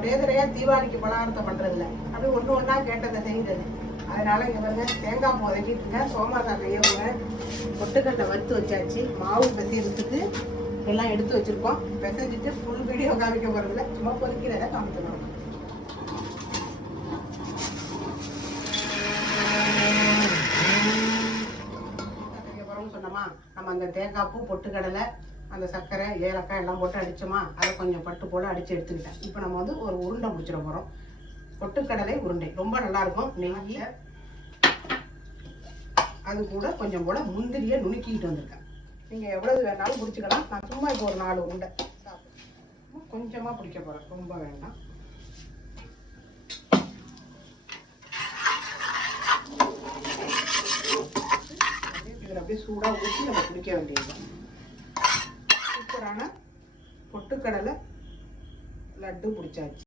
ஒரே தடையா தீபாவளிக்கு பலகாரத்தை பண்றதில்ல, அப்படி ஒன்று ஒன்றா கேட்டதை செய்கிறது. அதனால இங்கே பாருங்க தேங்காய் பூ வதக்கிட்டுங்க, சோமாக்காய் கையை போங்க, பொட்டுக்கட்டை வறுத்து வச்சாச்சு, மாவு பிசைறதுக்கு எல்லாம் எடுத்து வச்சிருக்கோம். பிசைஞ்சிட்டு ஃபுல் வீடியோ காமிக்க போறதில்ல, சும்மா பொறுக்கிறத காமிக்கணும். சொன்னோமா, நம்ம அந்த தேங்காய் பூ, பொட்டுக்கடலை, அந்த சர்க்கரை, ஏலக்காய் எல்லாம் போட்டு அடிச்சோமா, அதை கொஞ்சம் பட்டு போல அடிச்சு எடுத்துக்கிட்டேன். இப்போ நம்ம வந்து ஒரு உருண்டை பிடிச்சிட போறோம். பொட்டுக்கடலை உருண்டை ரொம்ப நல்லா இருக்கும். நெய்யை அது கூட கொஞ்சம் போல முந்திரியை நுணுக்கிட்டு வந்திருக்கேன். நீங்க எவ்வளவு வேணாலும் பிடிச்சிக்கலாம். நான் சும்மா இப்போ ஒரு 4 உருண்டை கொஞ்சமா பிடிக்க போறேன், ரொம்ப வேண்டாம். இதில் அப்படியே சூடாக ஊற்றி நம்ம பிடிக்க வேண்டியது. சூப்பரான பொட்டுக்கடலை லட்டு பிடிச்சாச்சு.